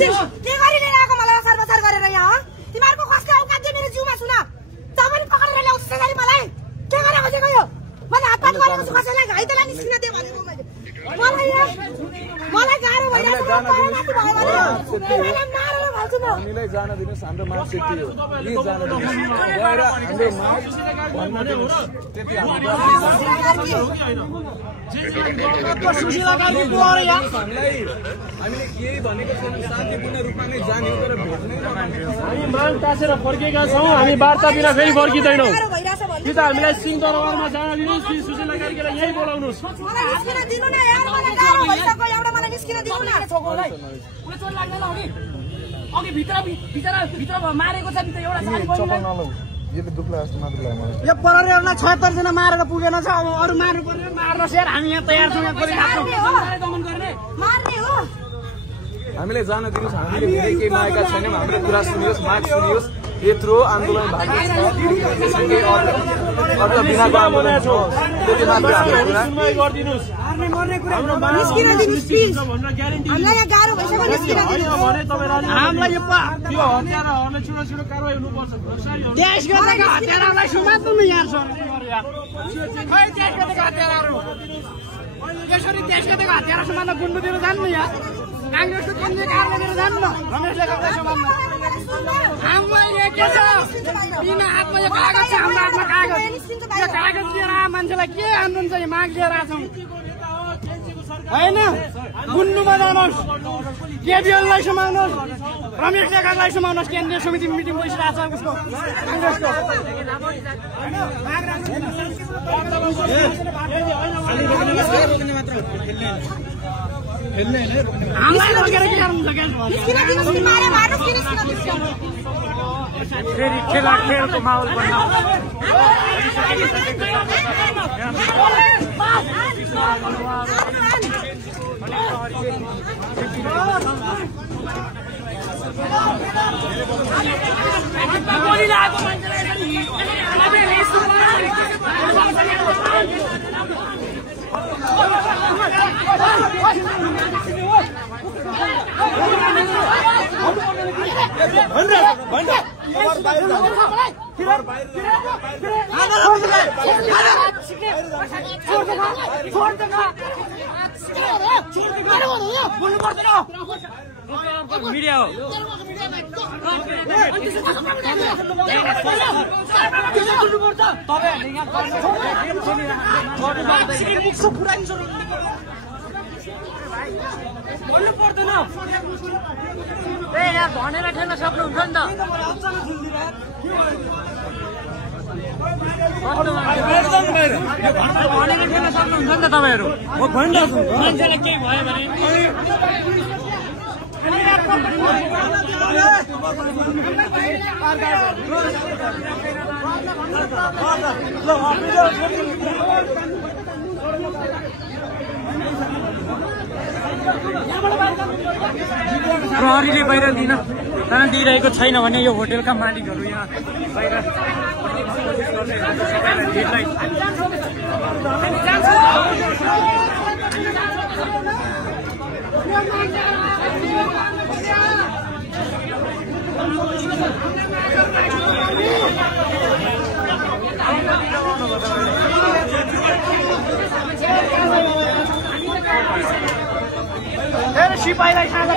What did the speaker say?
एकछिन के गरिरहेको आएको मलाई सर्वसार गरेर यहाँ तिमीहरूको कसको औकात चाहिँ मेरो जिउमा सुन तपाईले पकडेर ल्याउँछ त्यसरी मलाई के गरे खोजेको यो मैले हातपात गरेको छु कसैलाई घाइतेलाई निस्किन दे भनेको मैले मलाई गाह्रो भइरहेको छ माथि भयो भने मलाई मारेर फाल्छु म हामीलाई जान दिनुस् हाम्रो माग त्यति हो यी जान दिनुस् गएर हाम्रो माग भन्न दिनुस् त्यति हाम्रो हामीले केही भनेको छैन शान्तिपूर्ण रूपमा नै जाने तर भेट्नै हामी माग टाँसेर फर्केका छौँ हामी वार्ता बिना फेरि फर्किँदैनौँ कि त हामीलाई सिंहदरबारमा जान दिनुहोस् कि सुशीला कार्कीलाई यहीँ बोलाउनुहोस् मलाई निस्किन दिनु न यार मलाई गाह्रो भइसक्यो एउटा मलाई निस्किन दिनु न छोकोलाई उले चोट लाग्दैन अघि अघि भित्र मारेको छ नि त एउटा साडी चपल नलौ यसले दुख्ला जस्तो मात्र लाग्यो मलाई यो परहरीहरुलाई 76 जना मारेर पुगेन छ अब अरु मार्नु पर्ने मार्नुहोस् यार हामी यहाँ तयार छौँ यहाँ दमन गर्ने मार्ने हो हामीले जान दिनुस् हामीले धेरै केही मागेका छैनौँ हाम्रो कुरा सुनियोस् माग सुनियोस् यत्रो आन्दोलन भएको छ त्यसैले अर्को बिनाको आन्दोलन छ त्यति मात्र हाम्रो कुरा सुनवाई गरिदिनुहोस् मर्ने कुरा निस्किन दिनुहोस् प्लिज भनेर ग्यारेन्टी हामीलाई यहाँ गाह्रो भइसक्यो निस्किन दिनुहोस् भने तपाईँ हामीलाई यो त्यो हत्याराहरूलाई छिटो छिटो कारवाही हुनुपर्छ देश गरेका हत्यारालाई सुमात्नु न यहाँ सर खै देश गरेका हत्याराहरू यसरी देश गरेका हत्यारा सुमात्न गुन्डु दिएर जान्नु यहाँ कांग्रेसको केन्द्रीय कार्यालयतिर जान्नु न रमेश लेखकलाई सुमात्न हामीलाई यो के छ बिना हातमा यो कागज छ हाम्रो हातमा कागज यो कागज लिएर मान्छेलाई के आन्दोलन चाहिँ माग लिएर आछौँ होइन गुन्डुमा जानुहोस् केबिएललाई सुमाउनुहोस् रमेश लेखकलाई सुमाउनुहोस् केन्द्रीय समिति मिटिङ बसिरहेको छ उसको कांग्रेसको हामीलाई रोकेर के गर्नुहुन्छ निस्किन दिनुहोस् कि मारे मार्नुहोस् कि निस्किन दिनुहोस् फेरि खेला खेलको माहौल बन्न मिडिया हो भन्नु पर्दैन यहाँ भनेर ठेल्न सक्नुहुन्छ नि त भनेर ठेल्न सक्नुहुन्छ नि त तपाईँहरू मान्छेलाई केही भयो भने प्रहरीले बाहिर दिन दिइरहेको छैन भने यो होटेलका मालिकहरू यहाँ बाहिर सिपाहीलाई साझा